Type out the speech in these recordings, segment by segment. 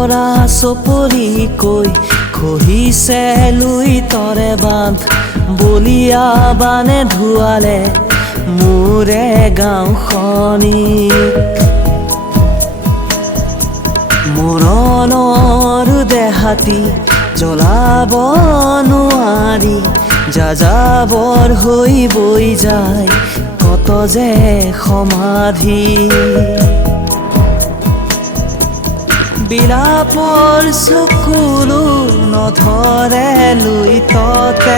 পৰা চপৰিকৈ খহিছে লুই তৰে বান্ধ বলিয়া বানে ধুৱালে মোৰে গাঁওখনি মৰণৰ দেহাতি জ্বলাব নোৱাৰি যাযাবৰ হৈ বৈ যায় কত যে সমাধি বিলাপৰ চকুলো নধৰে লুই ততে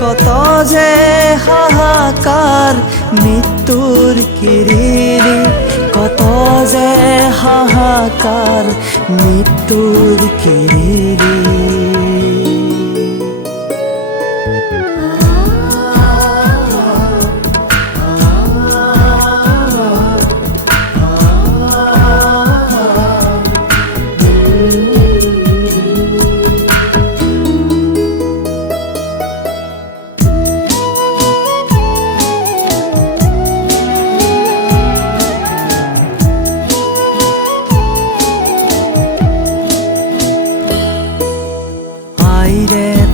কত যে হাহাকাৰ মৃত্যুৰ কিৰিলি কত যে হাহাকাৰ মৃত্যুৰ কিৰিলি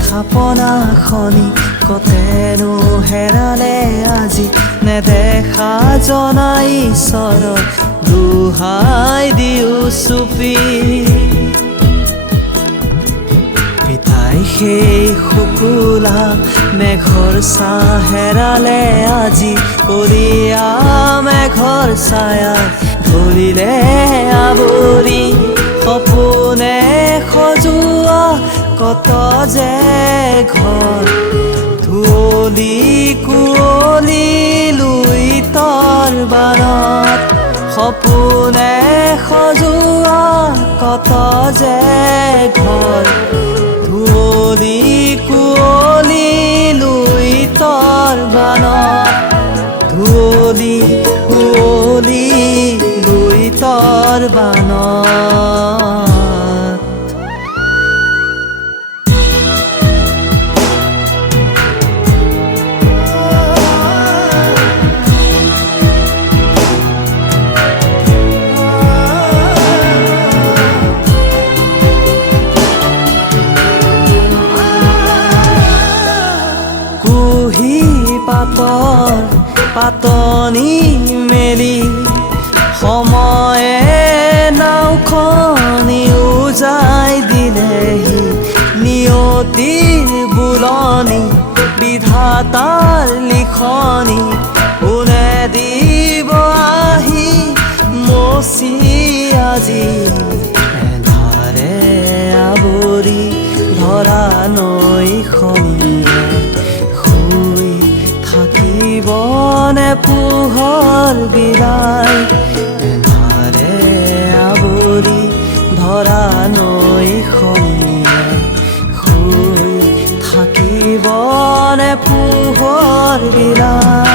থাপনাখনি কতেনো হেৰালে আজি নেদেখা জনাই ঈশ্বৰক দোহাই দিও চুপি পিতাই সেই শুকুলা মেঘৰ ছাঁ হেৰালে আজি কলীয়া মেঘৰ ছায়াই ধৰিলে আৱৰি সপোনে সজোৱা কত যে ঘৰ ধুঁৱলি কুঁৱলি লুই তৰ বানত সপোনে সজোৱা কত যে ঘৰ ধুঁৱলি কুঁৱলি লুই তৰ বানত ধুঁৱলি কুঁৱলি লুই তৰ বানত পাতৰ পাতনি মেলি সময়ে নাওখনি উজাই দিলেহি নিয়তিৰ বুলনি বিধাতাৰ লিখনি কোনে দিব আহি মচি আজি এন্ধাৰে আৱৰি ধৰা নৈখনিয়ে বনে পোহৰ বিলাই এন্ধাৰে আৱৰি ধৰা নৈখনিয়ে শুই থাকিবনে পোহৰ বিলাই